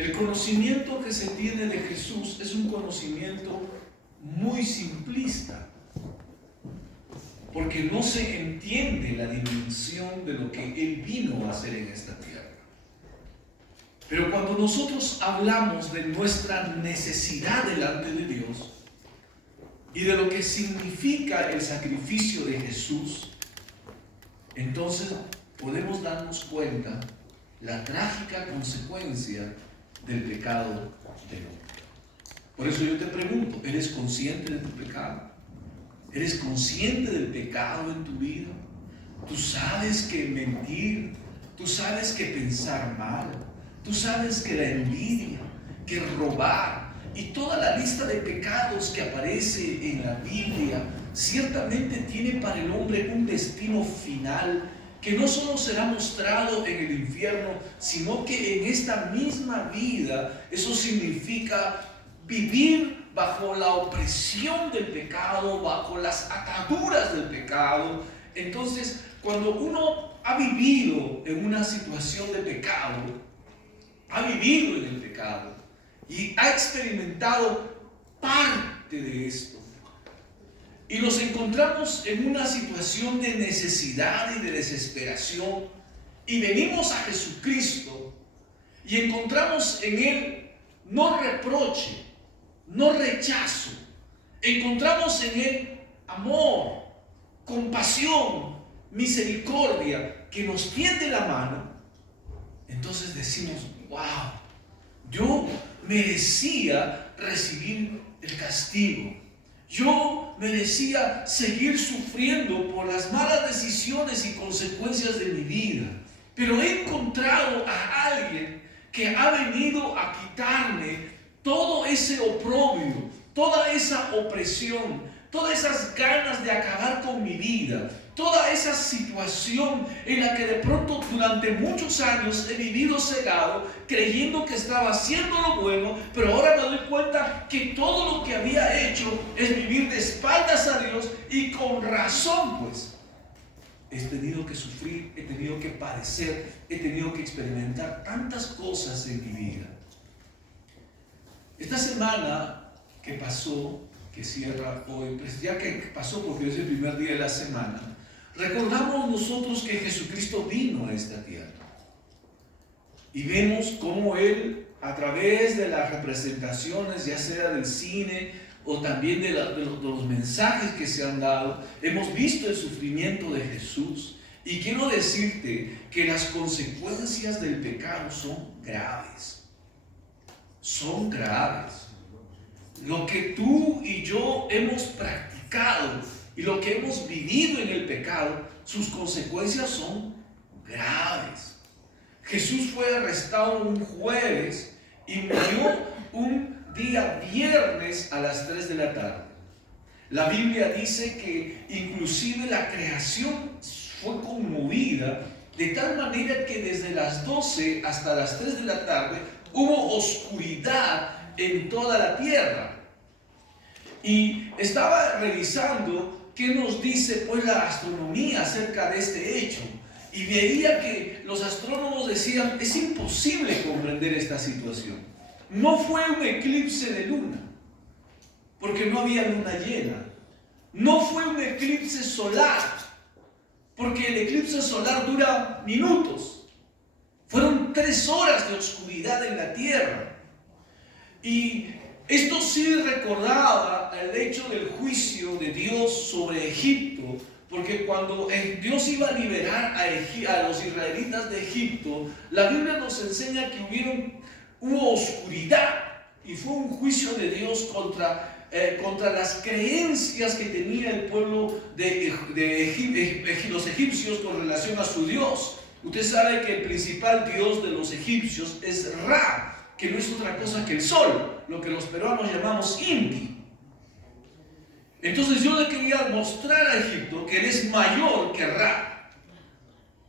El conocimiento que se tiene de Jesús es un conocimiento muy simplista, porque no se entiende la dimensión de lo que Él vino a hacer en esta tierra. Pero cuando nosotros hablamos de nuestra necesidad delante de Dios y de lo que significa el sacrificio de Jesús, entonces podemos darnos cuenta la trágica consecuencia del pecado del hombre. Por eso yo te pregunto, ¿eres consciente de tu pecado? ¿Eres consciente del pecado en tu vida? Tú sabes que mentir, tú sabes que pensar mal, tú sabes que la envidia, que robar y toda la lista de pecados que aparece en la Biblia ciertamente tiene para el hombre un destino final que no solo será mostrado en el infierno, sino que en esta misma vida. Eso significa vivir bajo la opresión del pecado, bajo las ataduras del pecado. Entonces, cuando uno ha vivido en una situación de pecado, ha vivido en el pecado y ha experimentado parte de esto, y nos encontramos en una situación de necesidad y de desesperación, y venimos a Jesucristo y encontramos en Él no reproche, no rechazo, encontramos en Él amor, compasión, misericordia, que nos tiende la mano. Entonces decimos, wow, yo merecía recibir el castigo, yo merecía seguir sufriendo por las malas decisiones y consecuencias de mi vida, pero he encontrado a alguien que ha venido a quitarme todo ese oprobio, toda esa opresión, todas esas ganas de acabar con mi vida, toda esa situación en la que de pronto durante muchos años he vivido cegado, creyendo que estaba haciendo lo bueno, pero ahora me doy cuenta que todo lo que había hecho es vivir de espaldas a Dios, y con razón pues he tenido que sufrir, he tenido que padecer, he tenido que experimentar tantas cosas en mi vida. Esta semana que pasó, que cierra hoy, pues ya que pasó porque es el primer día de la semana, recordamos nosotros que Jesucristo vino a esta tierra y vemos cómo Él, a través de las representaciones, ya sea del cine o también de los mensajes que se han dado, hemos visto el sufrimiento de Jesús. Y quiero decirte que las consecuencias del pecado son graves. Son graves. Lo que tú y yo hemos practicado y lo que hemos vivido en el pecado, sus consecuencias son graves. Jesús fue arrestado un jueves y murió un día viernes a las 3 de la tarde. La Biblia dice que inclusive la creación fue conmovida de tal manera que desde las 12 hasta las 3 de la tarde hubo oscuridad en toda la tierra. Y estaba revisando qué nos dice pues la astronomía acerca de este hecho, y veía que los astrónomos decían, es imposible comprender esta situación. No fue un eclipse de luna, porque no había luna llena. No fue un eclipse solar, porque el eclipse solar dura minutos. Fueron 3 horas de oscuridad en la tierra. Y esto sí recordaba el hecho del juicio de Dios sobre Egipto, porque cuando Dios iba a liberar a los israelitas de Egipto, la Biblia nos enseña que hubo oscuridad, y fue un juicio de Dios contra las creencias que tenía el pueblo de los egipcios con relación a su Dios. Usted sabe que el principal dios de los egipcios es Ra, que no es otra cosa que el sol, lo que los peruanos llamamos Inti. Entonces yo le quería mostrar a Egipto que él es mayor que Ra,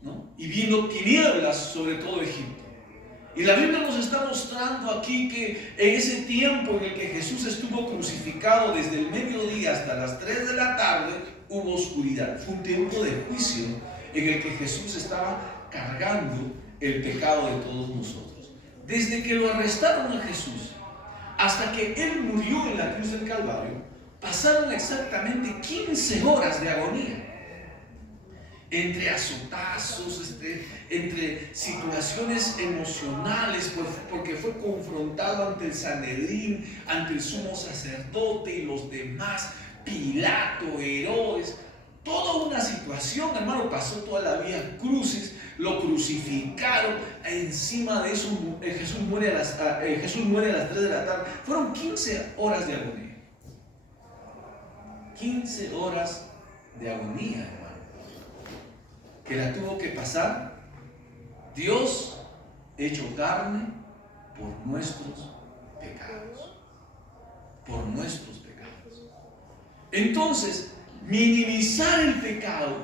¿no? Y vino tinieblas sobre todo Egipto. Y la Biblia nos está mostrando aquí que en ese tiempo en el que Jesús estuvo crucificado, desde el mediodía hasta las 3 de la tarde, hubo oscuridad. Fue un tiempo de juicio en el que Jesús estaba cargando el pecado de todos nosotros. desde que lo arrestaron a Jesús hasta que Él murió en la cruz del Calvario, pasaron exactamente 15 horas de agonía. Entre azotazos, entre situaciones emocionales, pues, porque fue confrontado ante el Sanedrín, ante el sumo sacerdote y los demás, Pilato, Herodes, toda una situación, hermano, pasó toda la vía crucis, lo crucificaron, encima de eso Jesús muere a las 3 de la tarde, fueron 15 horas de agonía, 15 horas de agonía, hermano, que la tuvo que pasar Dios hecho carne por nuestros pecados. Por nuestros pecados. Entonces, minimizar el pecado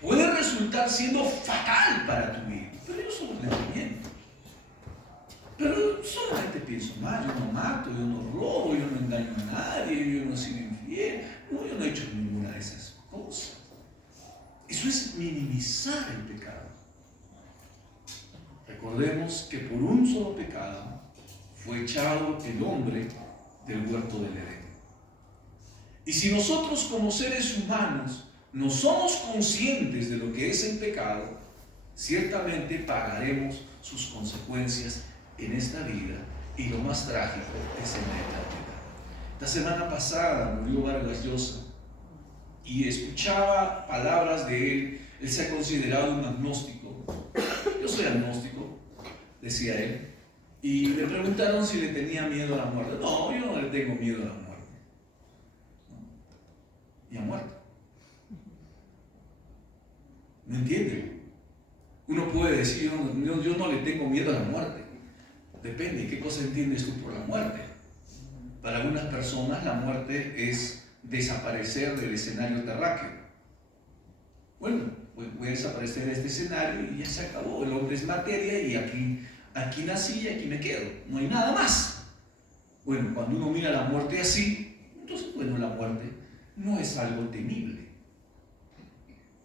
puede resultar siendo fatal para tu vida. Pero yo solamente miento. Pero solamente pienso mal. Yo no mato, yo no robo, yo no engaño a nadie, yo no soy infiel. No, yo no he hecho ninguna de esas cosas. Eso es minimizar el pecado. Recordemos que por un solo pecado fue echado el hombre del huerto del Edén. Y si nosotros como seres humanos no somos conscientes de lo que es el pecado, ciertamente pagaremos sus consecuencias en esta vida, y lo más trágico es en la eternidad. La semana pasada murió Vargas Llosa y escuchaba palabras de él. Él se ha considerado un agnóstico. Yo soy agnóstico, decía él. Y le preguntaron si le tenía miedo a la muerte. No, yo no le tengo miedo a la muerte. Y ha muerto. ¿No entiende? Uno puede decir, yo no le tengo miedo a la muerte. Depende, ¿qué cosa entiendes tú por la muerte? Para algunas personas la muerte es desaparecer del escenario terráqueo. Bueno, voy a desaparecer de este escenario y ya se acabó. El hombre es materia y aquí nací y aquí me quedo. No hay nada más. Bueno, cuando uno mira la muerte así, entonces, bueno, la muerte no es algo temible.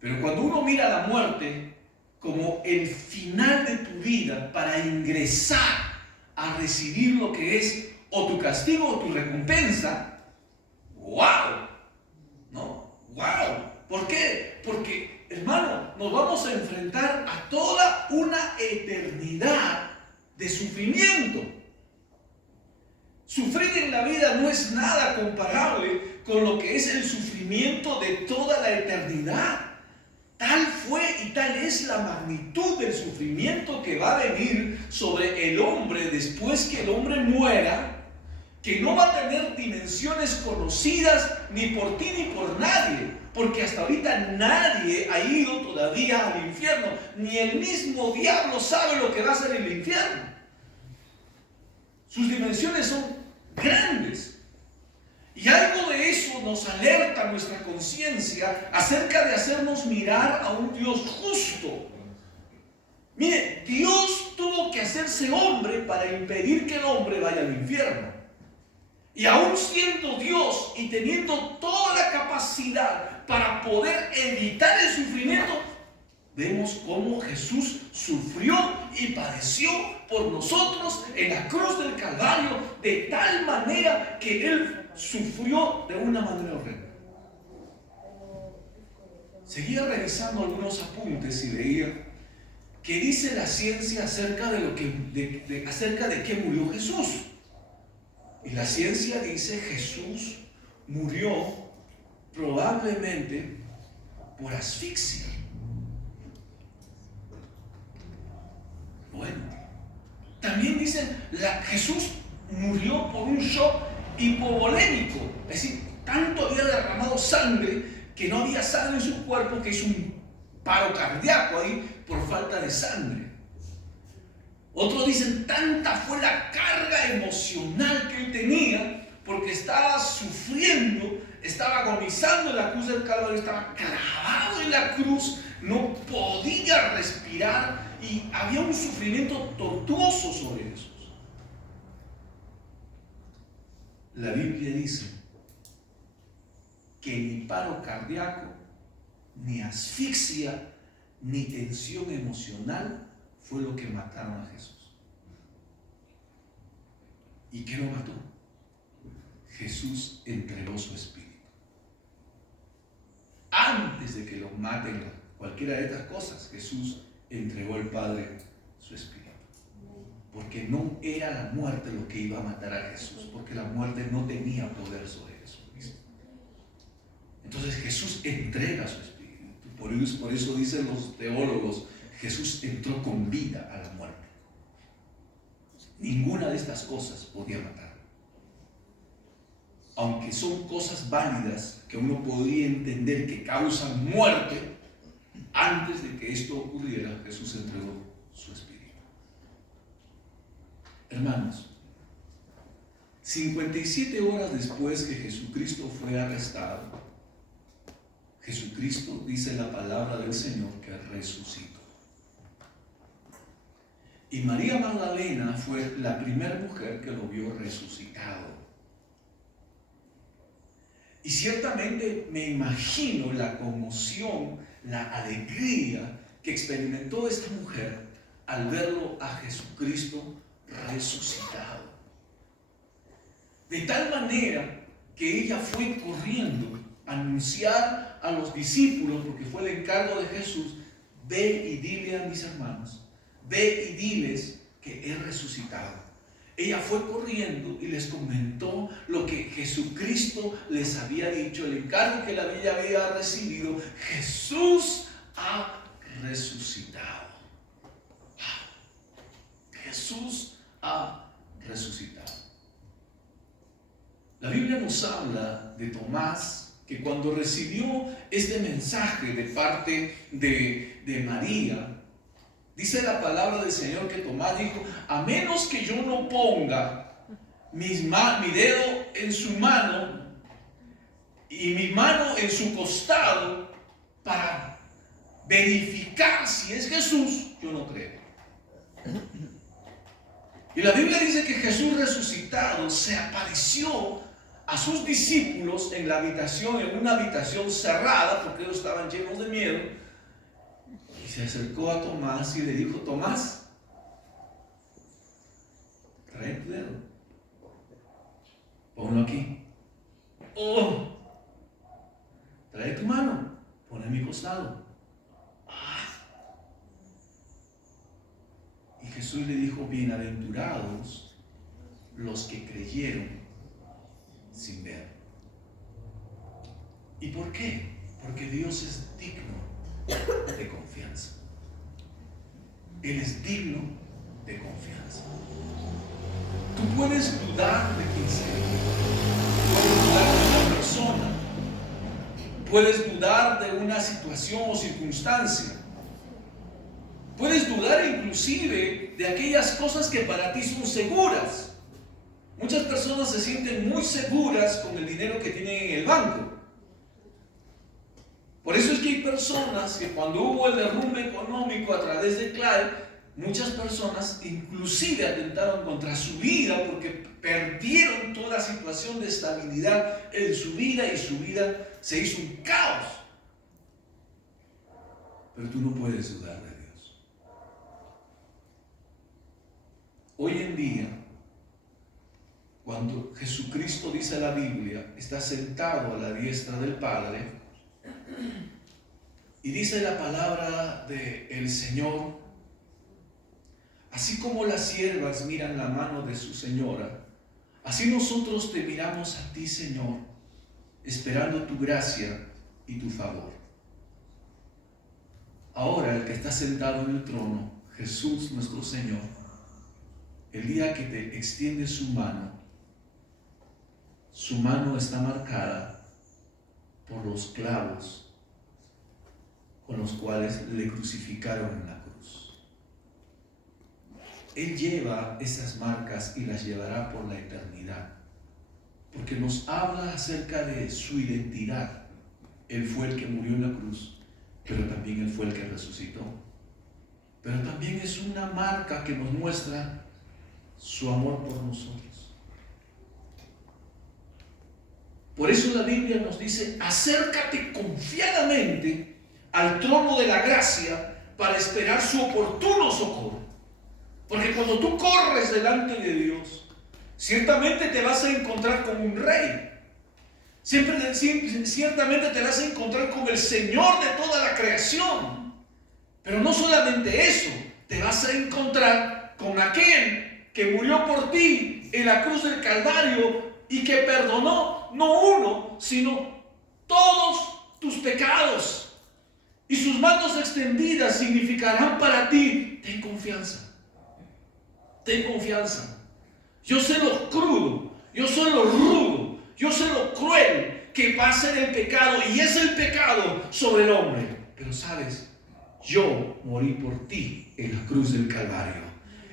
Pero cuando uno mira la muerte como el final de tu vida para ingresar a recibir lo que es o tu castigo o tu recompensa, ¡wow! ¿No? ¡Wow! ¿Por qué? Porque, hermano, nos vamos a enfrentar a toda una eternidad de sufrimiento. Sufrir en la vida no es nada comparable con lo que es el sufrimiento de toda la eternidad. Tal fue y tal es la magnitud del sufrimiento que va a venir sobre el hombre después que el hombre muera, que no va a tener dimensiones conocidas ni por ti ni por nadie, porque hasta ahorita nadie ha ido todavía al infierno, ni el mismo diablo sabe lo que va a ser el infierno. Sus dimensiones son grandes. Y algo de eso nos alerta nuestra conciencia acerca de hacernos mirar a un Dios justo. Mire, Dios tuvo que hacerse hombre para impedir que el hombre vaya al infierno. Y aún siendo Dios y teniendo toda la capacidad para poder evitar el sufrimiento, vemos cómo Jesús sufrió y padeció por nosotros en la cruz del Calvario, de tal manera que Él sufrió de una manera horrenda. Seguía revisando algunos apuntes y veía que dice la ciencia acerca de qué murió Jesús. Y la ciencia dice Jesús murió probablemente por asfixia. Bueno, también dicen Jesús murió por un shock hipovolémico, es decir, tanto había derramado sangre que no había sangre en su cuerpo que hizo un paro cardíaco ahí por falta de sangre. Otros dicen tanta fue la carga emocional que él tenía porque estaba sufriendo, estaba agonizando en la cruz del Calvario, estaba clavado en la cruz, no podía respirar y había un sufrimiento tortuoso sobre eso. La Biblia dice que ni paro cardíaco, ni asfixia, ni tensión emocional fue lo que mataron a Jesús. ¿Y qué lo mató? Jesús entregó su espíritu. Antes de que lo maten cualquiera de estas cosas, Jesús entregó al Padre su espíritu. Porque no era la muerte lo que iba a matar a Jesús, porque la muerte no tenía poder sobre Jesucristo. Entonces Jesús entrega su espíritu. Por eso dicen los teólogos, Jesús entró con vida a la muerte. Ninguna de estas cosas podía matar. Aunque son cosas válidas que uno podría entender que causan muerte, antes de que esto ocurriera, Jesús entregó su espíritu. Hermanos, 57 horas después que Jesucristo fue arrestado, Jesucristo, dice la palabra del Señor, que resucitó. Y María Magdalena fue la primera mujer que lo vio resucitado. Y ciertamente me imagino la conmoción, la alegría que experimentó esta mujer al verlo a Jesucristo resucitado. De tal manera que ella fue corriendo a anunciar a los discípulos, porque fue el encargo de Jesús: ve y dile a mis hermanos, ve y diles que he resucitado. Ella fue corriendo y les comentó lo que Jesucristo les había dicho, el encargo que ella había recibido. Jesús ha resucitado. Jesús ha resucitado. La Biblia nos habla de Tomás, que cuando recibió este mensaje de parte de María, dice la palabra del Señor que Tomás dijo: a menos que yo no ponga mi dedo en su mano y mi mano en su costado para verificar si es Jesús, yo no creo. Y la Biblia dice que Jesús resucitado se apareció a sus discípulos en la habitación, en una habitación cerrada, porque ellos estaban llenos de miedo. Y se acercó a Tomás y le dijo: Tomás, trae tu dedo, ponlo aquí. Oh, trae tu mano, ponla en mi costado. Y Jesús le dijo: bienaventurados los que creyeron sin ver. ¿Y por qué? Porque Dios es digno de confianza. Él es digno de confianza. Tú puedes dudar de quién sea, puedes dudar de una persona, puedes dudar de una situación o circunstancia, puedes dudar inclusive de aquellas cosas que para ti son seguras. Muchas personas se sienten muy seguras con el dinero que tienen en el banco. Por eso es que hay personas que cuando hubo el derrumbe económico a través de CLAE, muchas personas inclusive atentaron contra su vida porque perdieron toda situación de estabilidad en su vida y su vida se hizo un caos. Pero tú no puedes dudar de Dios. Hoy en día, cuando Jesucristo, dice la Biblia, está sentado a la diestra del Padre, y dice la palabra del Señor: así como las siervas miran la mano de su señora, así nosotros te miramos a ti, Señor, esperando tu gracia y tu favor. Ahora el que está sentado en el trono, Jesús nuestro Señor, el día que te extiende su mano está marcada por los clavos con los cuales le crucificaron en la cruz. Él lleva esas marcas y las llevará por la eternidad, porque nos habla acerca de su identidad. Él fue el que murió en la cruz, pero también Él fue el que resucitó. Pero también es una marca que nos muestra su amor por nosotros. Por eso la Biblia nos dice: acércate confiadamente al trono de la gracia para esperar su oportuno socorro. Porque cuando tú corres delante de Dios, ciertamente te vas a encontrar con un rey. Ciertamente te vas a encontrar con el Señor de toda la creación. Pero no solamente eso, te vas a encontrar con aquel que murió por ti en la cruz del Calvario y que perdonó no uno, sino todos tus pecados. Y sus manos extendidas significarán para ti: ten confianza, ten confianza. Yo sé lo crudo, yo sé lo rudo, yo sé lo cruel que va a ser el pecado, y es el pecado sobre el hombre. Pero sabes, yo morí por ti en la cruz del Calvario.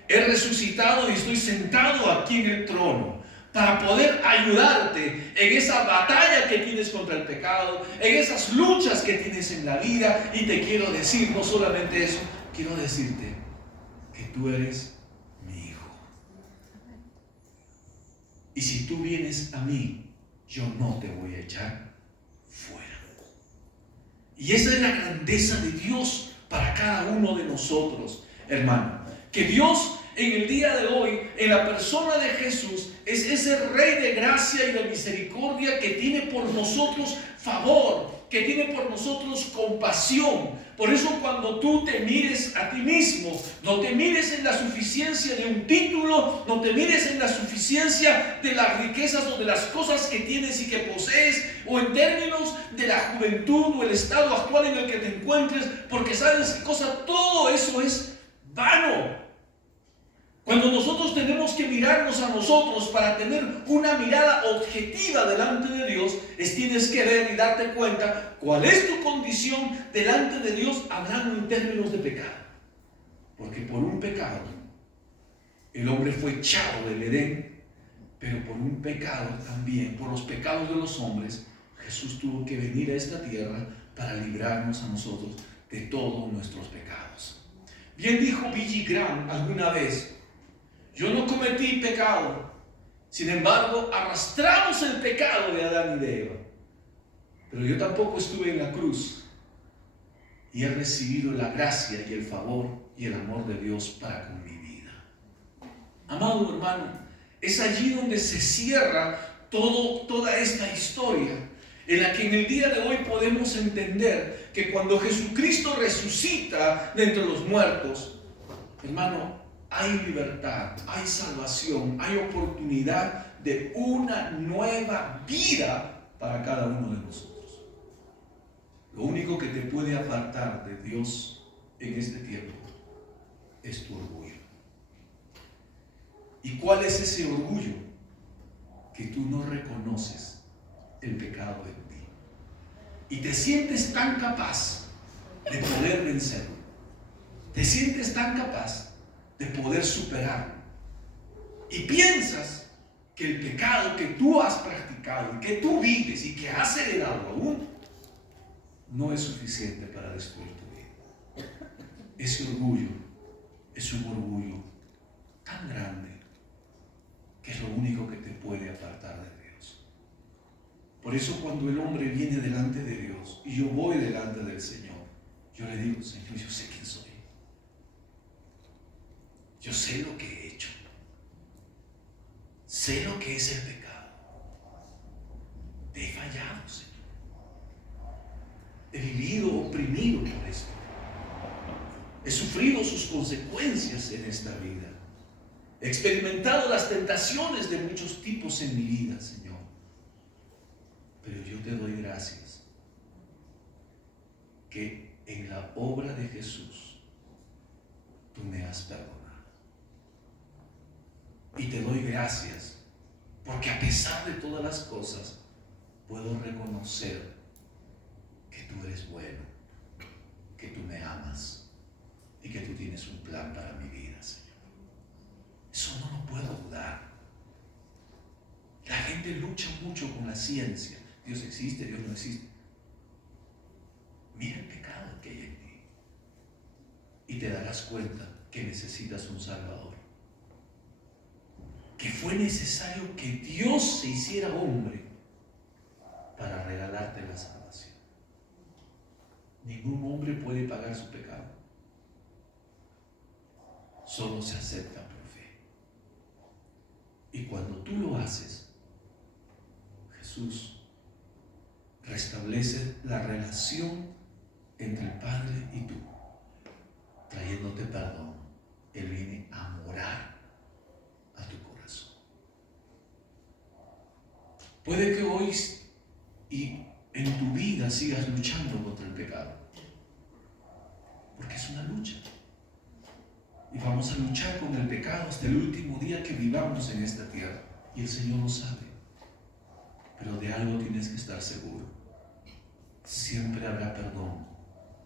He resucitado y estoy sentado aquí en el trono para poder ayudarte en esa batalla que tienes contra el pecado, en esas luchas que tienes en la vida. Y te quiero decir, no solamente eso, quiero decirte que tú eres mi hijo. Y si tú vienes a mí, yo no te voy a echar fuera. Y esa es la grandeza de Dios para cada uno de nosotros, hermano. Que Dios en el día de hoy, en la persona de Jesús, es ese Rey de gracia y de misericordia que tiene por nosotros favor, que tiene por nosotros compasión. Por eso cuando tú te mires a ti mismo, no te mires en la suficiencia de un título, no te mires en la suficiencia de las riquezas o de las cosas que tienes y que posees, o en términos de la juventud o el estado actual en el que te encuentres, porque sabes qué cosa, todo eso es vano. Cuando nosotros tenemos que mirarnos a nosotros para tener una mirada objetiva delante de Dios, tienes que ver y darte cuenta cuál es tu condición delante de Dios, hablando en términos de pecado. Porque por un pecado el hombre fue echado del Edén, pero por un pecado también, por los pecados de los hombres, Jesús tuvo que venir a esta tierra para librarnos a nosotros de todos nuestros pecados. Bien dijo Billy Graham alguna vez: yo no cometí pecado, sin embargo arrastramos el pecado de Adán y de Eva. Pero yo tampoco estuve en la cruz y he recibido la gracia y el favor y el amor de Dios para con mi vida. Amado hermano, es allí donde se cierra toda esta historia, en la que en el día de hoy podemos entender que cuando Jesucristo resucita de entre los muertos, hermano, hay libertad, hay salvación, hay oportunidad de una nueva vida para cada uno de nosotros. Lo único que te puede apartar de Dios en este tiempo es tu orgullo. ¿Y cuál es ese orgullo? Que tú no reconoces el pecado en ti y te sientes tan capaz de poder vencerlo, te sientes tan capaz de poder superarlo, y piensas que el pecado que tú has practicado y que tú vives y que has heredado aún no es suficiente para destruir tu vida. Ese orgullo es un orgullo tan grande que es lo único que te puede apartar de Dios. Por eso cuando el hombre viene delante de Dios y yo voy delante del Señor, yo le digo: Señor, yo sé quién soy. Yo sé lo que he hecho. Sé lo que es el pecado. Te he fallado, Señor. He vivido oprimido por esto. He sufrido sus consecuencias en esta vida. He experimentado las tentaciones de muchos tipos en mi vida, Señor. Pero yo te doy gracias que en la obra de Jesús tú me has perdonado. Y te doy gracias porque a pesar de todas las cosas puedo reconocer que tú eres bueno, que tú me amas y que tú tienes un plan para mi vida, Señor. Eso no lo puedo dudar. La gente lucha mucho con la ciencia. Dios existe, Dios no existe. Mira el pecado que hay en ti y te darás cuenta que necesitas un Salvador. Que fue necesario que Dios se hiciera hombre para regalarte la salvación. Ningún hombre puede pagar su pecado. solo se aceptan por fe. Y cuando tú lo haces, Jesús restablece la relación entre el Padre y tú, trayéndote perdón. Él viene a morar a tu corazón. Puede que hoy y en tu vida sigas luchando contra el pecado, porque es una lucha. Y vamos a luchar con el pecado hasta el último día que vivamos en esta tierra. Y el Señor lo sabe. Pero de algo tienes que estar seguro. Siempre habrá perdón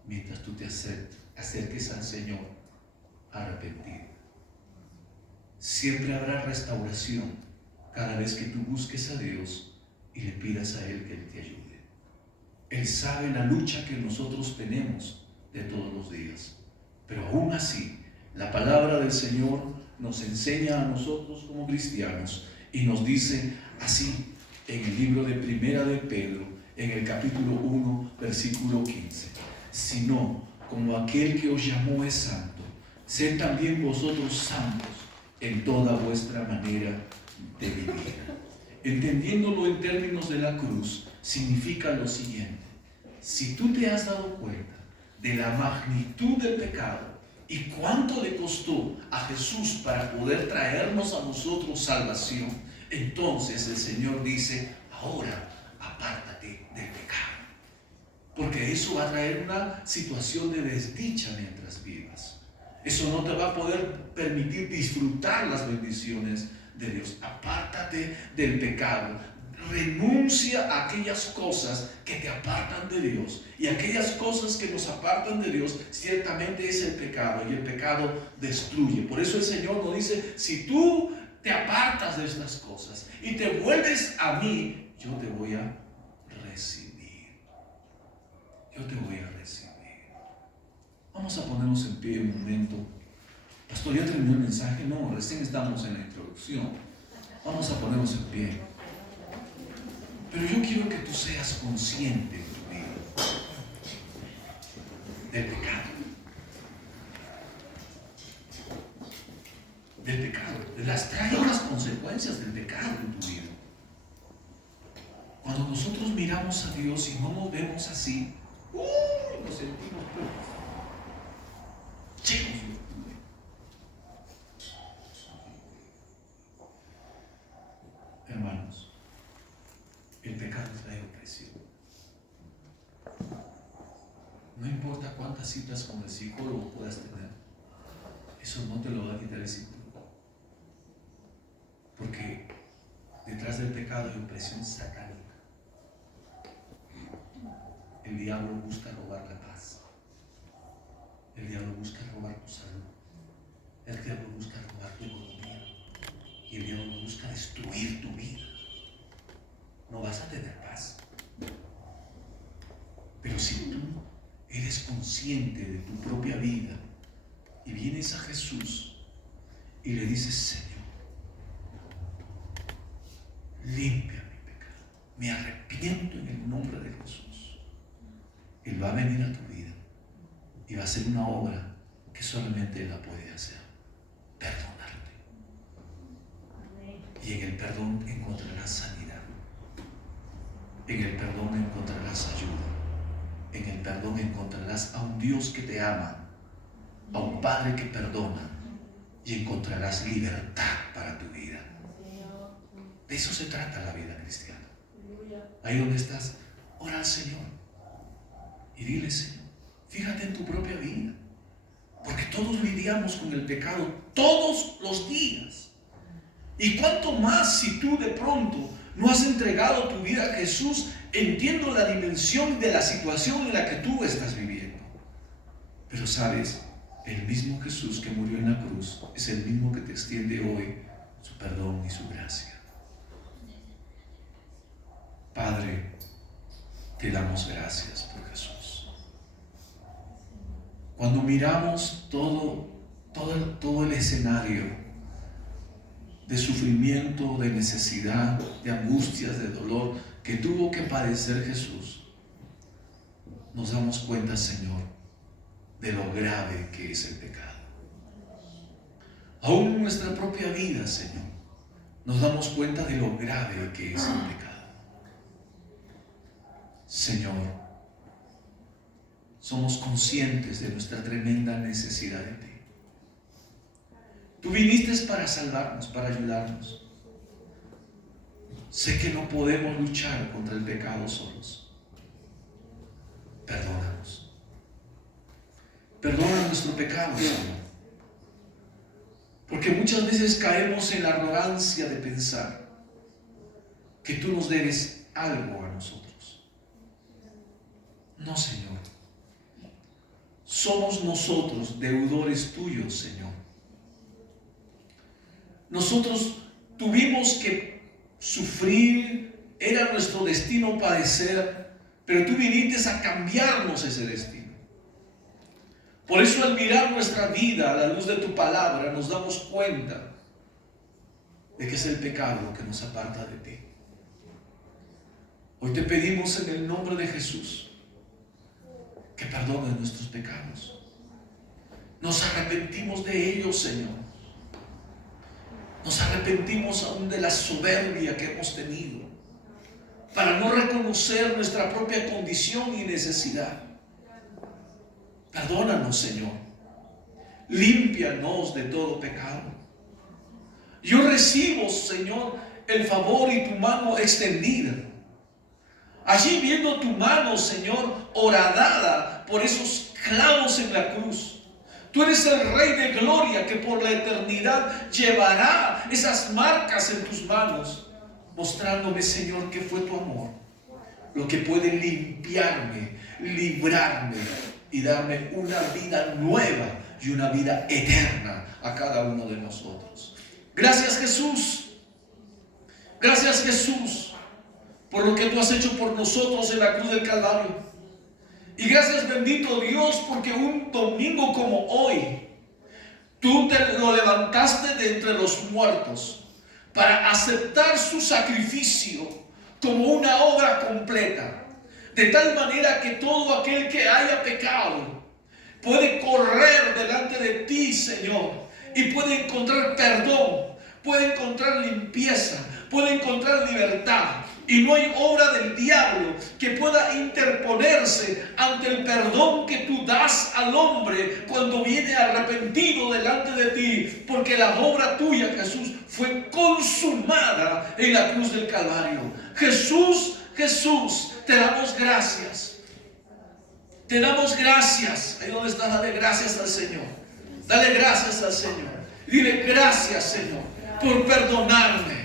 mientras tú te acerques al Señor arrepentido. Siempre habrá restauración cada vez que tú busques a Dios y le pidas a Él que Él te ayude. Él sabe la lucha que nosotros tenemos de todos los días. Pero aún así, la palabra del Señor nos enseña a nosotros como cristianos y nos dice así en el libro de Primera de Pedro, en el capítulo 1, versículo 15. Sino, como aquel que os llamó es santo, sed también vosotros santos en toda vuestra manera de vivir. Entendiéndolo en términos de la cruz, significa lo siguiente: si tú te has dado cuenta de la magnitud del pecado y cuánto le costó a Jesús para poder traernos a nosotros salvación, entonces el Señor dice: ahora apártate del pecado, porque eso va a traer una situación de desdicha mientras vivas. Eso no te va a poder permitir disfrutar las bendiciones de Dios. Apártate del pecado. Renuncia a aquellas cosas que te apartan de Dios. Y aquellas cosas que nos apartan de Dios ciertamente es el pecado. Y el pecado destruye. Por eso el Señor nos dice: si tú te apartas de estas cosas y te vuelves a mí, yo te voy a recibir. Yo te voy a recibir. Vamos a ponernos en pie un momento. Pastor, ¿ya terminó el mensaje? No, recién estamos en la introducción. Vamos a ponernos en pie. Pero yo quiero que tú seas consciente en tu vida del pecado. Del pecado, de las trágicas consecuencias del pecado en tu vida. Cuando nosotros miramos a Dios y no nos vemos así, nos sentimos llenos de orgullo. Hermanos, el pecado trae opresión. No importa cuántas citas con el psicólogo puedas tener, eso no te lo va a quitar el psicólogo. Porque detrás del pecado hay opresión satánica. El diablo busca robar la paz. El diablo busca robar tu salud. El diablo busca robar tu economía. Y el diablo busca destruir tu vida. No vas a tener paz. Pero si tú eres consciente de tu propia vida y vienes a Jesús y le dices: Señor, limpia mi pecado, me arrepiento en el nombre de Jesús, Él va a venir a tu vida y va a hacer una obra que solamente Él la puede hacer: perdonarte. Y en el perdón encontrarás sanidad, en el perdón encontrarás ayuda, en el perdón encontrarás a un Dios que te ama, a un Padre que perdona, y encontrarás libertad para tu vida. De eso se trata la vida cristiana. Ahí donde estás, ora al Señor y dile: Señor, fíjate en tu propia vida, porque todos lidiamos con el pecado todos los días. Y cuánto más si tú de pronto no has entregado tu vida a Jesús. Entiendo la dimensión de la situación en la que tú estás viviendo, pero sabes, el mismo Jesús que murió en la cruz es el mismo que te extiende hoy su perdón y su gracia. Padre, te damos gracias por Jesús. Cuando miramos todo el escenario de sufrimiento, de necesidad, de angustias, de dolor que tuvo que padecer Jesús, nos damos cuenta, Señor, de lo grave que es el pecado. Aún en nuestra propia vida, Señor, nos damos cuenta de lo grave que es el pecado. Señor, somos conscientes de nuestra tremenda necesidad de ti. Tú viniste para salvarnos, para ayudarnos. Sé que no podemos luchar contra el pecado solos. Perdónanos. Perdona nuestro pecado, Señor. Porque muchas veces caemos en la arrogancia de pensar que tú nos debes algo a nosotros. No, Señor. Somos nosotros deudores tuyos, Señor. Nosotros tuvimos que sufrir, era nuestro destino padecer, pero tú viniste a cambiarnos ese destino. Por eso al mirar nuestra vida a la luz de tu palabra nos damos cuenta de que es el pecado lo que nos aparta de ti. Hoy te pedimos en el nombre de Jesús que perdones nuestros pecados. Nos arrepentimos de ellos, Señor. Nos arrepentimos aún de la soberbia que hemos tenido para no reconocer nuestra propia condición y necesidad. Perdónanos, Señor. Límpianos de todo pecado. Yo recibo, Señor, el favor y tu mano extendida. Allí viendo tu mano, Señor, horadada por esos clavos en la cruz. Tú eres el Rey de Gloria que por la eternidad llevará esas marcas en tus manos, mostrándome, Señor, que fue tu amor lo que puede limpiarme, librarme y darme una vida nueva y una vida eterna a cada uno de nosotros. Gracias, Jesús. Gracias, Jesús, por lo que tú has hecho por nosotros en la cruz del Calvario. Y gracias, bendito Dios, porque un domingo como hoy tú te lo levantaste de entre los muertos para aceptar su sacrificio como una obra completa, de tal manera que todo aquel que haya pecado puede correr delante de ti, Señor, y puede encontrar perdón, puede encontrar limpieza, puede encontrar libertad. Y no hay obra del diablo que pueda interponerse ante el perdón que tú das al hombre cuando viene arrepentido delante de ti, porque la obra tuya, Jesús, fue consumada en la cruz del Calvario. Jesús, Jesús, te damos gracias. Te damos gracias. Ahí donde estás, dale gracias al Señor. Dale gracias al Señor. Dile gracias, Señor, por perdonarme.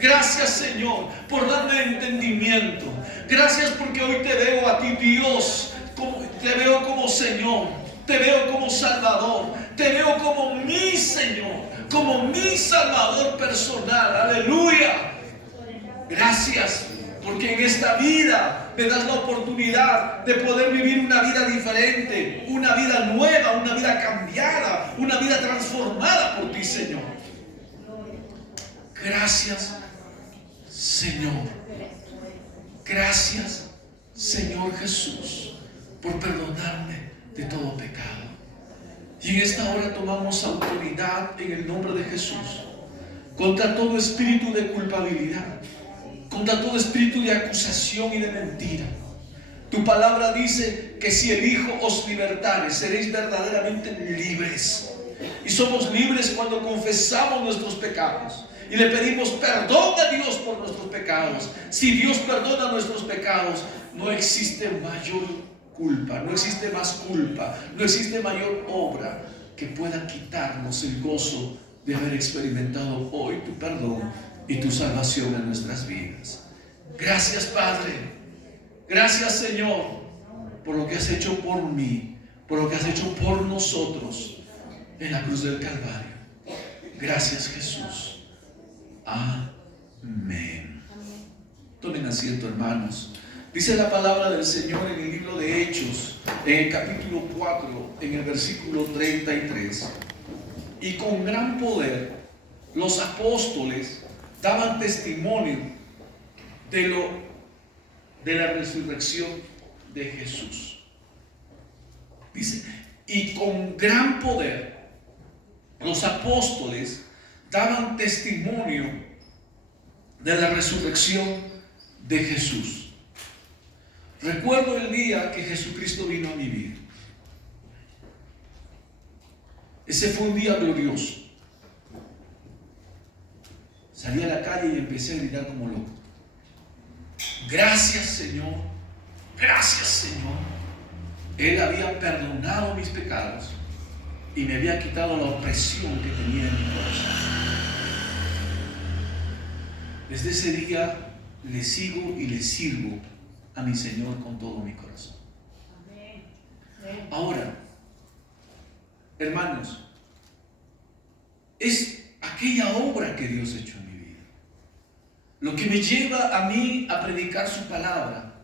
Gracias, Señor, por darme entendimiento. Gracias porque hoy te veo a ti, Dios, te veo como Señor, te veo como Salvador, te veo como mi Señor, como mi Salvador personal. Aleluya. Gracias porque en esta vida me das la oportunidad de poder vivir una vida diferente, una vida nueva, una vida cambiada, una vida transformada por ti, Señor. Gracias, Señor. Gracias, Señor Jesús, por perdonarme de todo pecado. Y en esta hora tomamos autoridad en el nombre de Jesús contra todo espíritu de culpabilidad, contra todo espíritu de acusación y de mentira. Tu palabra dice que si el Hijo os libertare, seréis verdaderamente libres. Y somos libres cuando confesamos nuestros pecados y le pedimos perdón a Dios por nuestros pecados. Si Dios perdona nuestros pecados, no existe mayor culpa, no existe más culpa, no existe mayor obra que pueda quitarnos el gozo de haber experimentado hoy tu perdón y tu salvación en nuestras vidas. Gracias, Padre. Gracias, Señor, por lo que has hecho por mí, por lo que has hecho por nosotros en la cruz del Calvario. Gracias, Jesús. Amén. Tomen asiento, hermanos. Dice la palabra del Señor en el libro de Hechos, en el capítulo 4, en el versículo 33. Y con gran poder los apóstoles daban testimonio de la resurrección de Jesús. Dice, y con gran poder los apóstoles daban testimonio de la resurrección de Jesús. Recuerdo el día que Jesucristo vino a mi vida. Ese fue un día glorioso. Salí a la calle y empecé a gritar como loco. Gracias, Señor. Gracias, Señor. Él había perdonado mis pecados y me había quitado la opresión que tenía en mi corazón. Desde ese día le sigo y le sirvo a mi Señor con todo mi corazón. Ahora, hermanos, es aquella obra que Dios ha hecho en mi vida lo que me lleva a mí a predicar su palabra.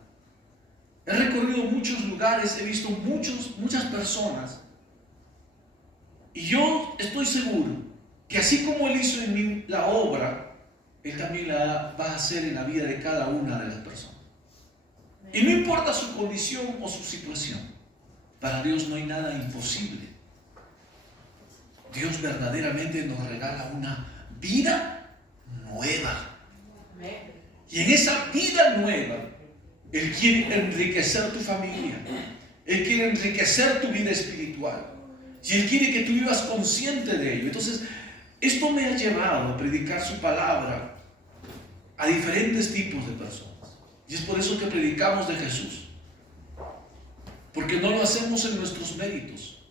He recorrido muchos lugares, he visto muchas personas, y yo estoy seguro que así como Él hizo en mí la obra, Él también la va a hacer en la vida de cada una de las personas. Y no importa su condición o su situación, para Dios no hay nada imposible. Dios verdaderamente nos regala una vida nueva. Y en esa vida nueva, Él quiere enriquecer tu familia. Él quiere enriquecer tu vida espiritual. Y Él quiere que tú vivas consciente de ello. Entonces, esto me ha llevado a predicar su palabra a diferentes tipos de personas. Y es por eso que predicamos de Jesús. Porque no lo hacemos en nuestros méritos.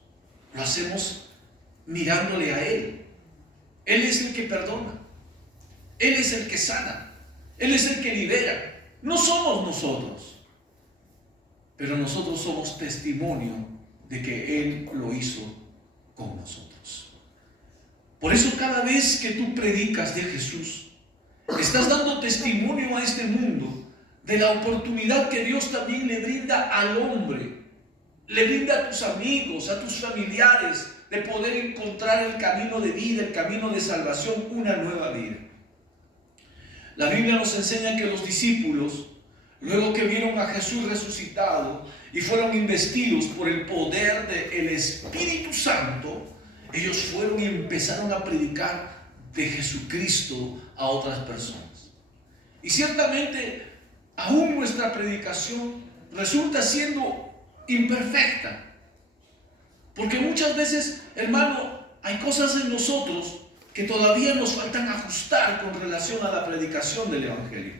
Lo hacemos mirándole a Él. Él es el que perdona. Él es el que sana. Él es el que libera. No somos nosotros. Pero nosotros somos testimonio de que Él lo hizo con nosotros. Por eso cada vez que tú predicas de Jesús, estás dando testimonio a este mundo de la oportunidad que Dios también le brinda al hombre. Le brinda a tus amigos, a tus familiares, de poder encontrar el camino de vida, el camino de salvación, una nueva vida. La Biblia nos enseña que los discípulos, luego que vieron a Jesús resucitado y fueron investidos por el poder del Espíritu Santo, ellos fueron y empezaron a predicar de Jesucristo a otras personas. Y ciertamente, aún nuestra predicación resulta siendo imperfecta. Porque muchas veces, hermano, hay cosas en nosotros que todavía nos faltan ajustar con relación a la predicación del Evangelio.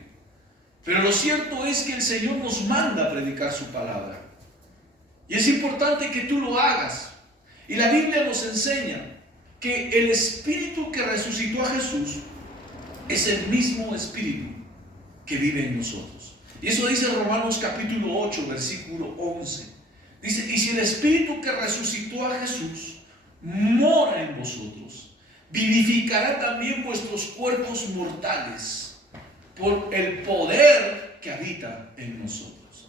Pero lo cierto es que el Señor nos manda a predicar su palabra. Y es importante que tú lo hagas. Y la Biblia nos enseña que el Espíritu que resucitó a Jesús es el mismo Espíritu que vive en nosotros. Y eso dice Romanos capítulo 8, versículo 11. Dice, y si el Espíritu que resucitó a Jesús mora en vosotros, vivificará también vuestros cuerpos mortales por el poder que habita en nosotros.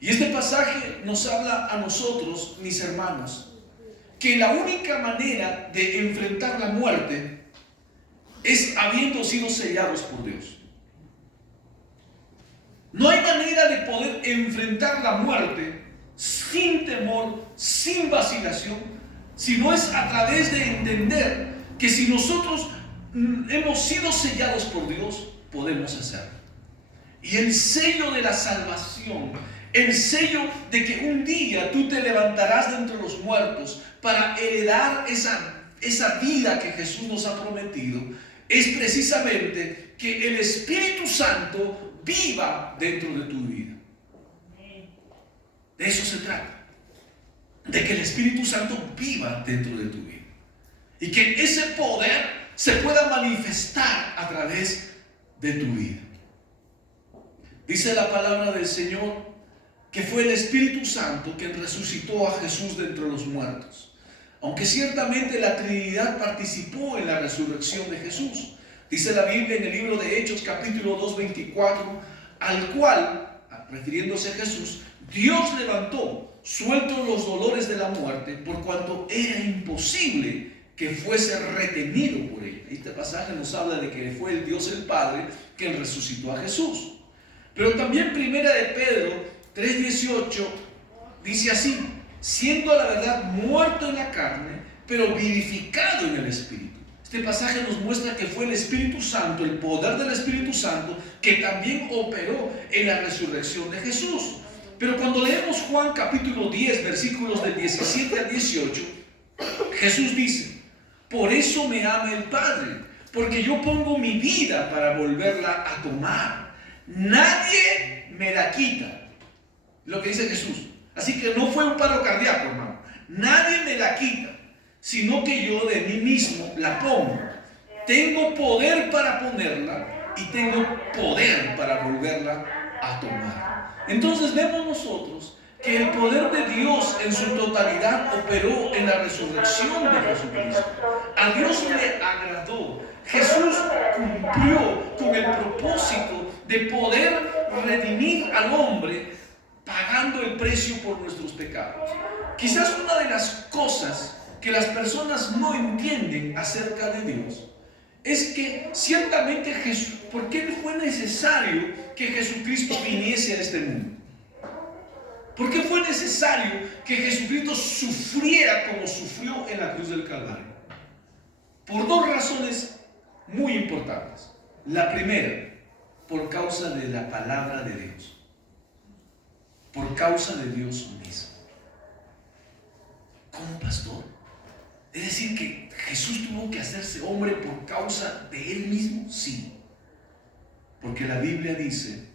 Y este pasaje nos habla a nosotros, mis hermanos, que la única manera de enfrentar la muerte es habiendo sido sellados por Dios. No hay manera de poder enfrentar la muerte sin temor, sin vacilación, sino es a través de entender que si nosotros hemos sido sellados por Dios, podemos hacerlo. Y el sello de la salvación, el sello de que un día tú te levantarás de entre los muertos para heredar esa vida que Jesús nos ha prometido, es precisamente que el Espíritu Santo viva dentro de tu vida. De eso se trata, de que el Espíritu Santo viva dentro de tu vida y que ese poder se pueda manifestar a través de tu vida. Dice la palabra del Señor que fue el Espíritu Santo quien resucitó a Jesús de entre los muertos, aunque ciertamente la Trinidad participó en la resurrección de Jesús. Dice la Biblia en el libro de Hechos capítulo 2, 24, al cual, refiriéndose a Jesús, Dios levantó, sueltos los dolores de la muerte, por cuanto era imposible que fuese retenido por ella. Este pasaje nos habla de que fue el Dios el Padre quien resucitó a Jesús. Pero también primera de Pedro 3:18 dice así: siendo la verdad muerto en la carne, pero vivificado en el Espíritu. Este pasaje nos muestra que fue el Espíritu Santo, el poder del Espíritu Santo, que también operó en la resurrección de Jesús. Pero cuando leemos Juan capítulo 10, versículos del 17 al 18, Jesús dice: por eso me ama el Padre, porque yo pongo mi vida para volverla a tomar. Nadie me la quita. Lo que dice Jesús. Así que no fue un paro cardíaco, hermano. Nadie me la quita, sino que yo de mí mismo la pongo. Tengo poder para ponerla y tengo poder para volverla a tomar. Entonces vemos nosotros que el poder de Dios en su totalidad operó en la resurrección de Jesucristo. A Dios le agradó. Jesús cumplió con el propósito de poder redimir al hombre pagando el precio por nuestros pecados. Quizás una de las cosas que las personas no entienden acerca de Dios es que ciertamente Jesús, ¿por qué fue necesario que Jesucristo viniese a este mundo? ¿Por qué fue necesario que Jesucristo sufriera como sufrió en la cruz del Calvario? Por dos razones muy importantes. La primera, por causa de la palabra de Dios, por causa de Dios mismo. ¿Cómo, pastor? Es decir, que Jesús tuvo que hacerse hombre por causa de Él mismo. Sí, porque la Biblia dice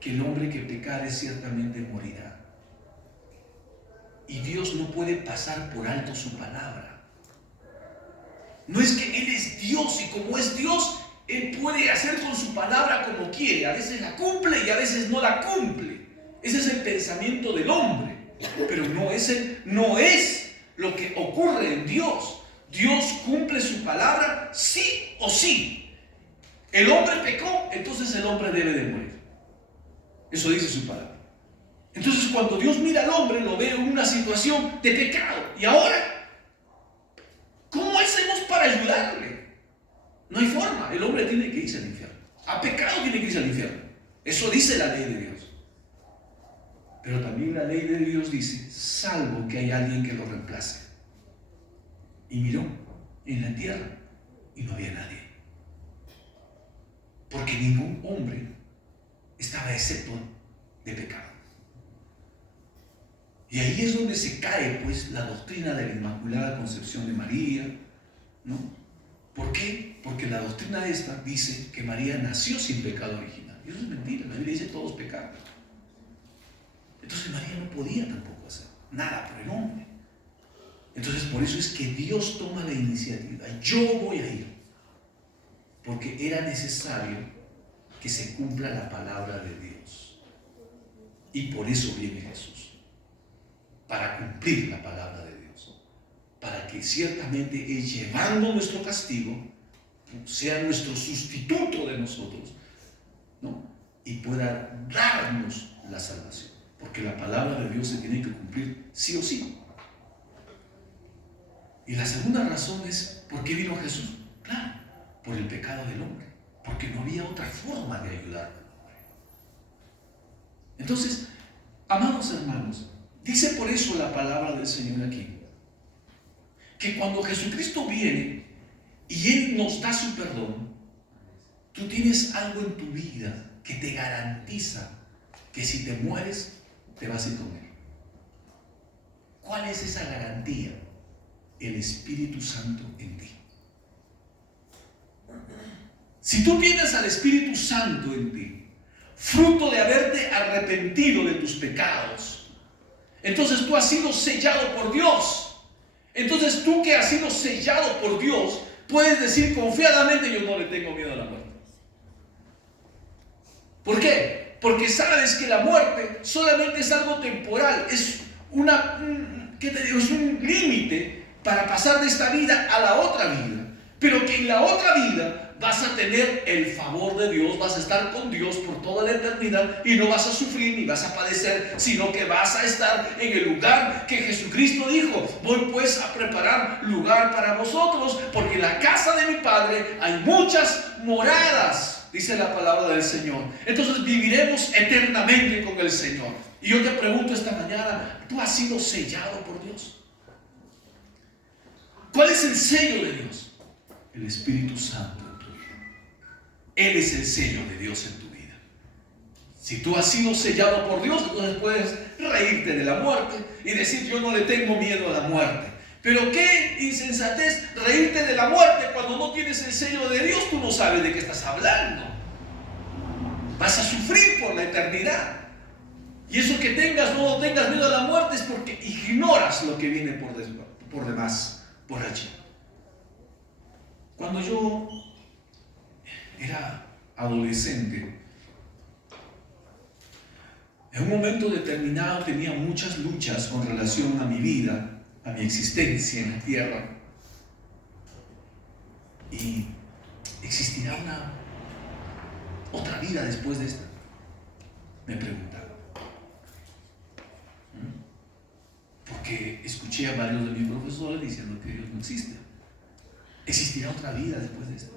que el hombre que pecare ciertamente morirá. Y Dios no puede pasar por alto su palabra. No es que Él es Dios, y como es Dios, Él puede hacer con su palabra como quiere. A veces la cumple y a veces no la cumple. Ese es el pensamiento del hombre. Pero no es lo que ocurre en Dios. Dios cumple su palabra sí o sí. El hombre pecó, entonces el hombre debe de morir. Eso dice su palabra. Entonces cuando Dios mira al hombre, lo ve en una situación de pecado. Y ahora, ¿cómo hacemos para ayudarle? No hay forma. El hombre tiene que irse al infierno. A pecado tiene que irse al infierno. Eso dice la ley de Dios. Pero también la ley de Dios dice, salvo que hay alguien que lo reemplace. Y miró en la tierra y no había nadie. Porque ningún hombre estaba excepto de pecado. Y ahí es donde se cae pues la doctrina de la Inmaculada Concepción de María, ¿no? ¿Por qué? Porque la doctrina esta dice que María nació sin pecado original. Y eso es mentira. La Biblia dice todos pecaron. Entonces María no podía tampoco hacer nada por el hombre. Entonces por eso es que Dios toma la iniciativa. Yo voy a ir. Porque era necesario que se cumpla la palabra de Dios. Y por eso viene Jesús. Para cumplir la palabra de Dios. Para que ciertamente Él, llevando nuestro castigo, sea nuestro sustituto de nosotros, ¿no? Y pueda darnos la salvación. Porque la palabra de Dios se tiene que cumplir sí o sí. Y la segunda razón es, ¿por qué vino Jesús? Claro, por el pecado del hombre. Porque no había otra forma de ayudar al hombre. Entonces, amados hermanos, dice por eso la palabra del Señor aquí, que cuando Jesucristo viene y Él nos da su perdón, tú tienes algo en tu vida que te garantiza que si te mueres, te vas a ir con Él. ¿Cuál es esa garantía? El Espíritu Santo en ti. Si tú tienes al Espíritu Santo en ti, fruto de haberte arrepentido de tus pecados, entonces tú has sido sellado por Dios. Entonces tú que has sido sellado por Dios, puedes decir confiadamente: yo no le tengo miedo a la muerte. ¿Por qué? Porque sabes que la muerte solamente es algo temporal, es es un límite para pasar de esta vida a la otra vida, pero que en la otra vida vas a tener el favor de Dios, vas a estar con Dios por toda la eternidad y no vas a sufrir ni vas a padecer, sino que vas a estar en el lugar que Jesucristo dijo: voy pues a preparar lugar para vosotros, porque en la casa de mi Padre hay muchas moradas, dice la palabra del Señor. Entonces viviremos eternamente con el Señor. Y yo te pregunto esta mañana, ¿tú has sido sellado por Dios? ¿Cuál es el sello de Dios? El Espíritu Santo en tu vida. Él es el sello de Dios en tu vida. Si tú has sido sellado por Dios, entonces puedes reírte de la muerte y decir: yo no le tengo miedo a la muerte. Pero qué insensatez reírte de la muerte cuando no tienes el sello de Dios. Tú no sabes de qué estás hablando. Vas a sufrir por la eternidad. Y eso que tengas o no tengas miedo a la muerte es porque ignoras lo que viene por demás, por allí. Cuando yo era adolescente, en un momento determinado tenía muchas luchas con relación a mi vida, a mi existencia en la tierra. Y ¿existirá otra vida después de esta? Me preguntaba. Porque escuché a varios de mis profesores diciendo que Dios no existe. ¿Existirá otra vida después de esto?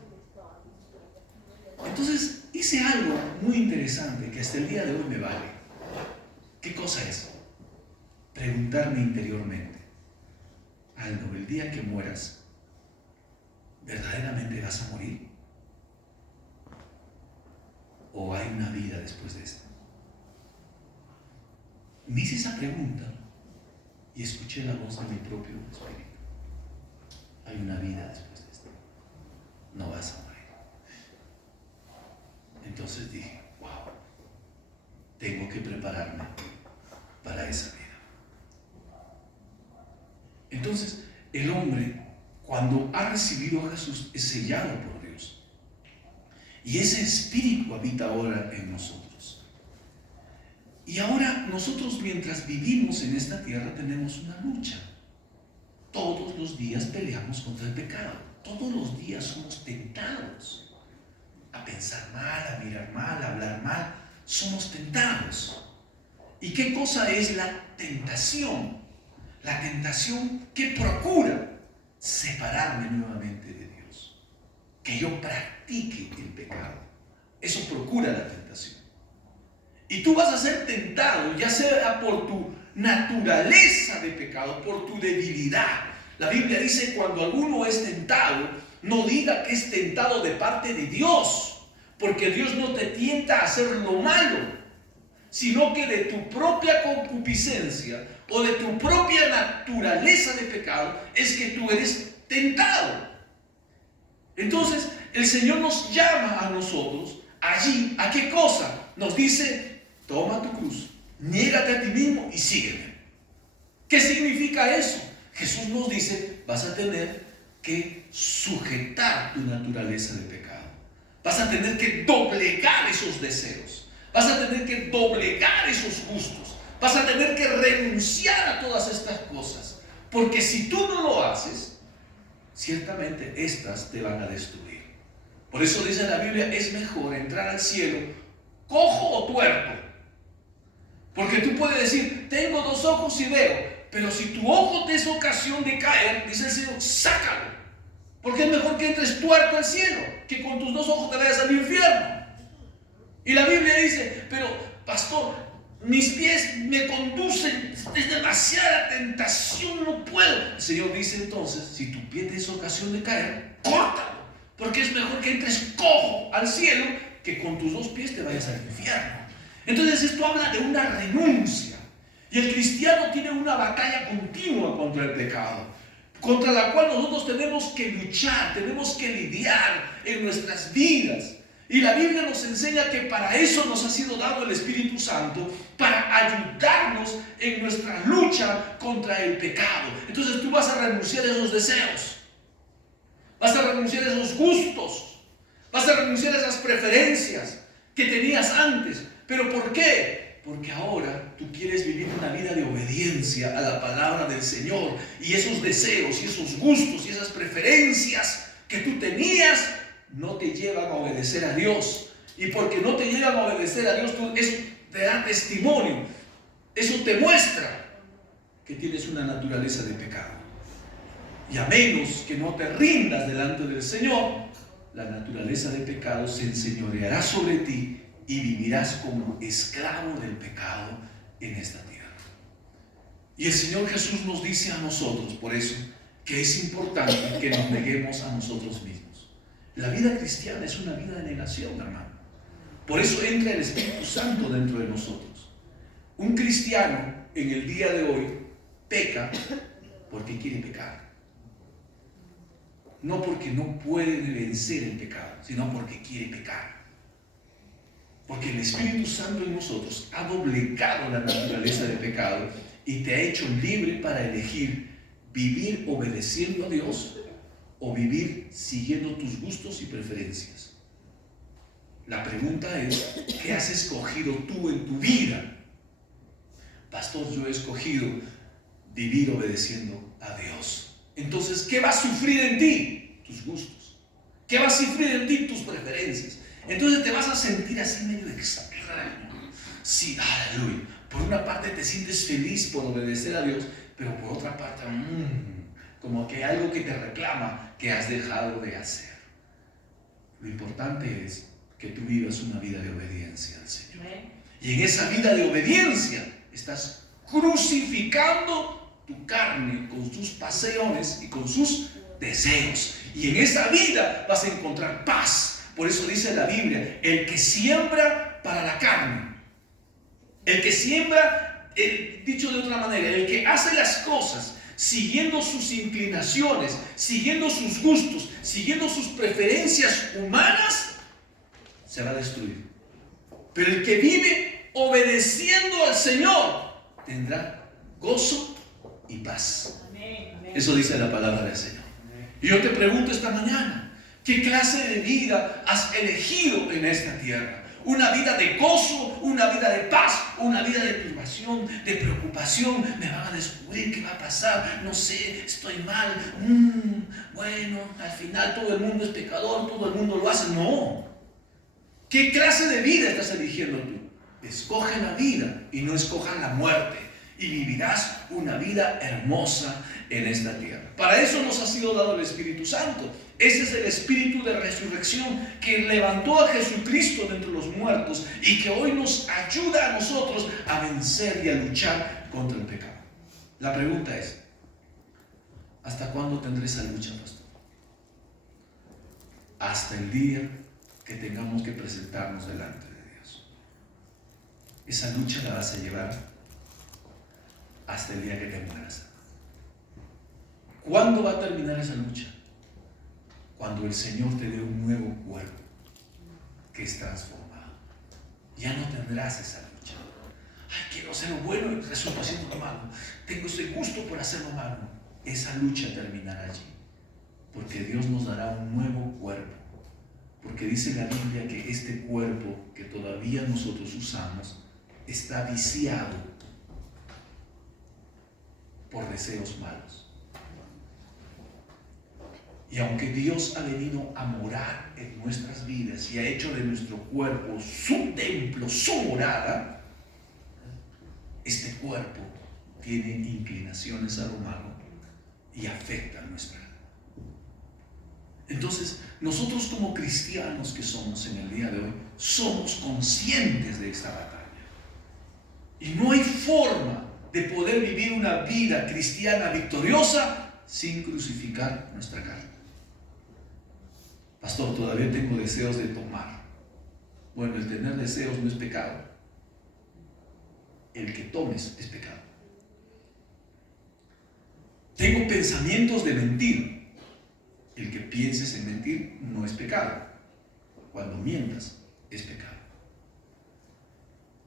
Entonces hice algo muy interesante que hasta el día de hoy me vale. ¿Qué cosa es? Preguntarme interiormente: Aldo, el día que mueras, ¿verdaderamente vas a morir? ¿O hay una vida después de esto? Me hice esa pregunta y escuché la voz de mi propio espíritu: hay una vida después de esto, no vas a morir. Entonces dije: wow, tengo que prepararme para esa vida. Entonces el hombre, cuando ha recibido a Jesús, es sellado por Dios, y ese espíritu habita ahora en nosotros. Y ahora nosotros, mientras vivimos en esta tierra, tenemos una lucha. Todos los días peleamos contra el pecado. Todos los días somos tentados a pensar mal, a mirar mal, a hablar mal. Somos tentados. ¿Y qué cosa es la tentación? La tentación que procura separarme nuevamente de Dios, que yo practique el pecado. Eso procura la tentación. Y tú vas a ser tentado, ya sea por tu naturaleza de pecado, por tu debilidad. La Biblia dice: cuando alguno es tentado, no diga que es tentado de parte de Dios, porque Dios no te tienta a hacer lo malo, sino que de tu propia concupiscencia o de tu propia naturaleza de pecado es que tú eres tentado. Entonces el Señor nos llama a nosotros allí, ¿a qué cosa? Nos dice: toma tu cruz, niégate a ti mismo y sígueme. ¿Qué significa eso? Jesús nos dice: vas a tener que sujetar tu naturaleza de pecado. Vas a tener que doblegar esos deseos. Vas a tener que doblegar esos gustos. Vas a tener que renunciar a todas estas cosas. Porque si tú no lo haces, ciertamente estas te van a destruir. Por eso dice la Biblia: es mejor entrar al cielo cojo o tuerto. Porque tú puedes decir: tengo 2 ojos y veo. Pero si tu ojo te es ocasión de caer, dice el Señor: sácalo. Porque es mejor que entres tuerto al cielo, que con tus 2 ojos te vayas al infierno. Y la Biblia dice: pero pastor, mis pies me conducen, es demasiada tentación, no puedo. El Señor dice entonces: si tu pie te es ocasión de caer, córtalo. Porque es mejor que entres cojo al cielo, que con tus 2 pies te vayas al infierno. Entonces esto habla de una renuncia. Y el cristiano tiene una batalla continua contra el pecado, contra la cual nosotros tenemos que luchar, tenemos que lidiar en nuestras vidas. Y la Biblia nos enseña que para eso nos ha sido dado el Espíritu Santo, para ayudarnos en nuestra lucha contra el pecado. Entonces tú vas a renunciar a esos deseos, vas a renunciar a esos gustos, vas a renunciar a esas preferencias que tenías antes. ¿Pero por qué? Porque ahora tú quieres vivir una vida de obediencia a la palabra del Señor, y esos deseos y esos gustos y esas preferencias que tú tenías no te llevan a obedecer a Dios. Y porque no te llevan a obedecer a Dios, eso te da testimonio, eso te muestra que tienes una naturaleza de pecado. Y a menos que no te rindas delante del Señor, la naturaleza de pecado se enseñoreará sobre ti y vivirás como esclavo del pecado en esta tierra. Y el Señor Jesús nos dice a nosotros, por eso, que es importante que nos neguemos a nosotros mismos. La vida cristiana es una vida de negación, hermano. Por eso entra el Espíritu Santo dentro de nosotros. Un cristiano en el día de hoy peca porque quiere pecar. No porque no puede vencer el pecado, sino porque quiere pecar. Porque el Espíritu Santo en nosotros ha doblegado la naturaleza del pecado y te ha hecho libre para elegir vivir obedeciendo a Dios o vivir siguiendo tus gustos y preferencias. La pregunta es, ¿qué has escogido tú en tu vida? Pastor, yo he escogido vivir obedeciendo a Dios. Entonces, ¿qué va a sufrir en ti? Tus gustos. ¿Qué va a sufrir en ti? Tus preferencias. Entonces te vas a sentir así medio extraño. Sí, aleluya. Por una parte te sientes feliz por obedecer a Dios, pero por otra parte, como que hay algo que te reclama que has dejado de hacer. Lo importante es que tú vivas una vida de obediencia al Señor. Y en esa vida de obediencia estás crucificando tu carne con sus pasiones y con sus deseos. Y en esa vida vas a encontrar paz. Por eso dice la Biblia, el que siembra para la carne, el que siembra, dicho de otra manera, el que hace las cosas siguiendo sus inclinaciones, siguiendo sus gustos, siguiendo sus preferencias humanas, se va a destruir. Pero el que vive obedeciendo al Señor tendrá gozo y paz. Eso dice la palabra del Señor. Y yo te pregunto esta mañana, ¿qué clase de vida has elegido en esta tierra? Una vida de gozo, una vida de paz, una vida de turbación, de preocupación. Me van a descubrir qué va a pasar, no sé, estoy mal. Bueno, al final todo el mundo es pecador, todo el mundo lo hace. No. ¿Qué clase de vida estás eligiendo tú? Escoge la vida y no escojas la muerte, y vivirás una vida hermosa en esta tierra. Para eso nos ha sido dado el Espíritu Santo. Ese es el espíritu de resurrección que levantó a Jesucristo de entre los muertos y que hoy nos ayuda a nosotros a vencer y a luchar contra el pecado. La pregunta es, ¿hasta cuándo tendré esa lucha, pastor? Hasta el día que tengamos que presentarnos delante de Dios. Esa lucha la vas a llevar hasta el día que te mueras. ¿Cuándo va a terminar esa lucha? Cuando el Señor te dé un nuevo cuerpo que es transformado. Ya no tendrás esa lucha. Ay, quiero hacer lo bueno y resulta siendo lo malo. Tengo ese gusto por hacer lo malo. Esa lucha terminará allí. Porque Dios nos dará un nuevo cuerpo. Porque dice la Biblia que este cuerpo que todavía nosotros usamos está viciado por deseos malos. Y aunque Dios ha venido a morar en nuestras vidas y ha hecho de nuestro cuerpo su templo, su morada, este cuerpo tiene inclinaciones a lo malo y afecta a nuestra alma. Entonces, nosotros como cristianos que somos en el día de hoy, somos conscientes de esta batalla. Y no hay forma de poder vivir una vida cristiana victoriosa sin crucificar nuestra carne. Pastor, todavía tengo deseos de tomar. Bueno, el tener deseos no es pecado. El que tomes es pecado. Tengo pensamientos de mentir. El que pienses en mentir no es pecado. Cuando mientas es pecado.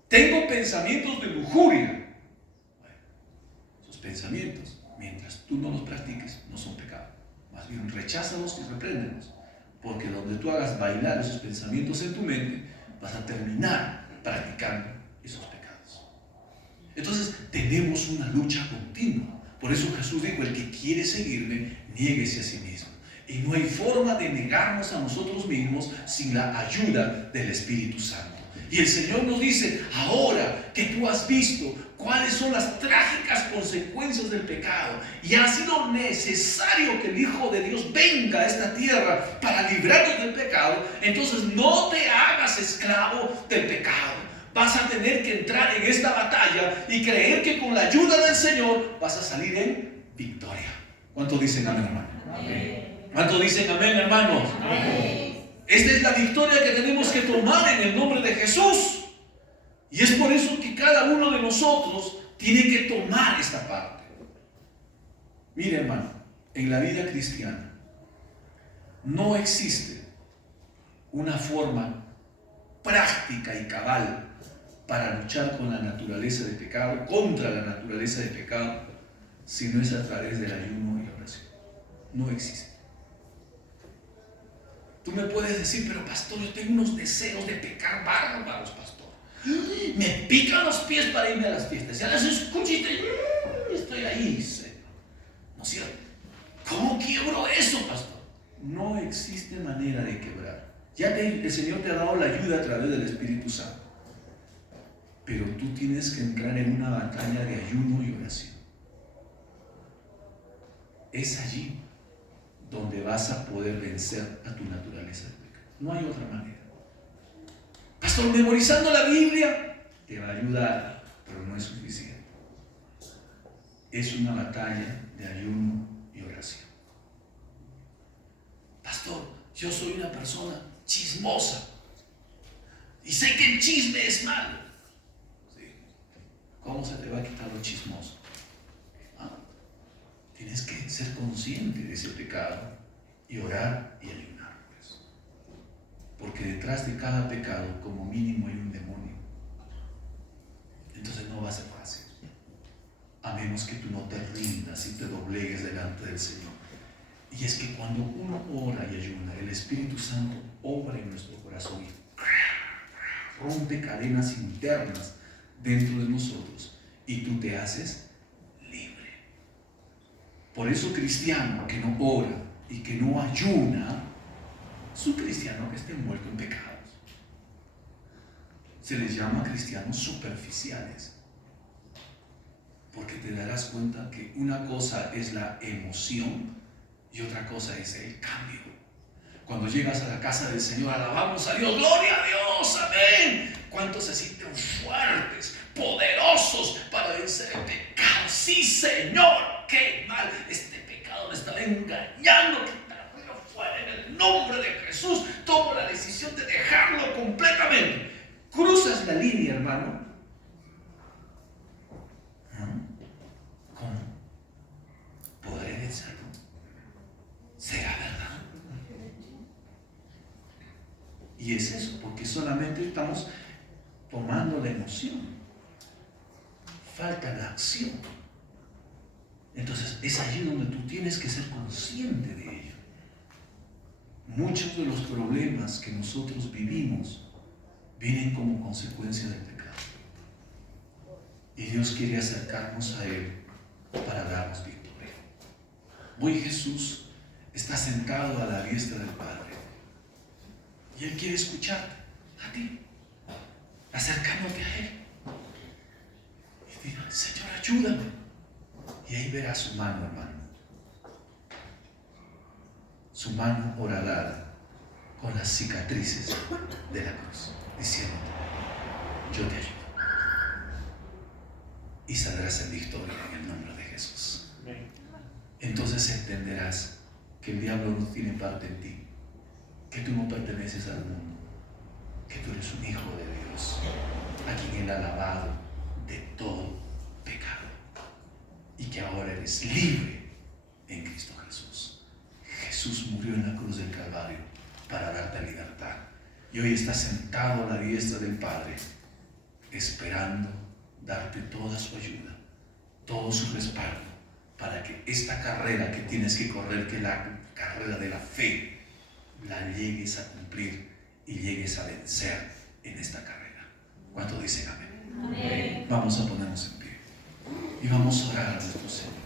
Tengo pensamientos de lujuria. Bueno, esos pensamientos, mientras tú no los practiques, no son pecado. Más bien, recházalos y repréndelos. Porque donde tú hagas bailar esos pensamientos en tu mente, vas a terminar practicando esos pecados. Entonces, tenemos una lucha continua. Por eso Jesús dijo, el que quiere seguirme, niéguese a sí mismo. Y no hay forma de negarnos a nosotros mismos sin la ayuda del Espíritu Santo. Y el Señor nos dice, ahora que tú has visto cuáles son las trágicas consecuencias del pecado y ha sido necesario que el Hijo de Dios venga a esta tierra para librarnos del pecado, entonces no te hagas esclavo del pecado. Vas a tener que entrar en esta batalla y creer que con la ayuda del Señor vas a salir en victoria. ¿Cuántos dicen amén, hermano? ¿Cuántos dicen amén, hermanos? Esta es la victoria que tenemos que tomar en el nombre de Jesús. Y es por eso que cada uno de nosotros tiene que tomar esta parte. Mire, hermano, en la vida cristiana no existe una forma práctica y cabal para luchar con la naturaleza de pecado, contra la naturaleza de pecado, si no es a través del ayuno y la oración. No existe. Tú me puedes decir, pero pastor, yo tengo unos deseos de pecar bárbaros, pastor. Me pican los pies para irme a las fiestas. Ya las escucho y estoy ahí, Señor. ¿No es cierto? ¿Cómo quiebro eso, pastor? No existe manera de quebrar. El Señor te ha dado la ayuda a través del Espíritu Santo. Pero tú tienes que entrar en una batalla de ayuno y oración. Es allí donde vas a poder vencer a tu naturaleza de pecado. No hay otra manera. Pastor, memorizando la Biblia te va a ayudar, pero no es suficiente. Es una batalla de ayuno y oración. Pastor, yo soy una persona chismosa y sé que el chisme es malo. ¿Sí? ¿Cómo se te va a quitar lo chismoso? Tienes que ser consciente de ese pecado y orar y ayunar. Pues. Porque detrás de cada pecado, como mínimo, hay un demonio. Entonces no va a ser fácil. A menos que tú no te rindas y te doblegues delante del Señor. Y es que cuando uno ora y ayuna, el Espíritu Santo obra en nuestro corazón y rompe cadenas internas dentro de nosotros. Y tú te haces libre. Por eso cristiano que no ora y que no ayuna es un cristiano que está envuelto en pecados. Se les llama cristianos superficiales. Porque te darás cuenta que una cosa es la emoción y otra cosa es el cambio. Cuando llegas a la casa del Señor, alabamos a Dios, gloria a Dios, amén. ¿Cuántos se sienten fuertes, poderosos para vencer el pecado? Sí, Señor, qué mal, este pecado me estaba engañando, quitarlo fuera en el nombre de Jesús. Tomo la decisión de dejarlo completamente. Cruzas la línea, hermano. ¿Cómo? ¿Podré vencerlo? ¿Será verdad? Y es eso, porque solamente estamos tomando la emoción. Falta la acción. Entonces es allí donde tú tienes que ser consciente de ello. Muchos de los problemas que nosotros vivimos vienen como consecuencia del pecado. Y Dios quiere acercarnos a Él para darnos victoria. Hoy Jesús está sentado a la diestra del Padre. Y Él quiere escucharte, a ti, acercándote a Él. Y dirá, Señor, ayúdame. Y ahí verás su mano, hermano. Su mano horadada con las cicatrices de la cruz, diciéndote, yo te ayudo. Y saldrás en victoria en el nombre de Jesús. Entonces entenderás que el diablo no tiene parte en ti, que tú no perteneces al mundo, que tú eres un hijo de Dios, a quien Él ha lavado de todo pecado y que ahora eres libre en Cristo Jesús. Jesús murió en la cruz del Calvario para darte libertad y hoy está sentado a la diestra del Padre esperando darte toda su ayuda, todo su respaldo para que esta carrera que tienes que correr, que es la carrera de la fe, la llegues a cumplir y llegues a vencer en esta carrera. ¿Cuántos dicen amén? Amén. Vamos a ponernos en pie y vamos a orar a nuestro Señor.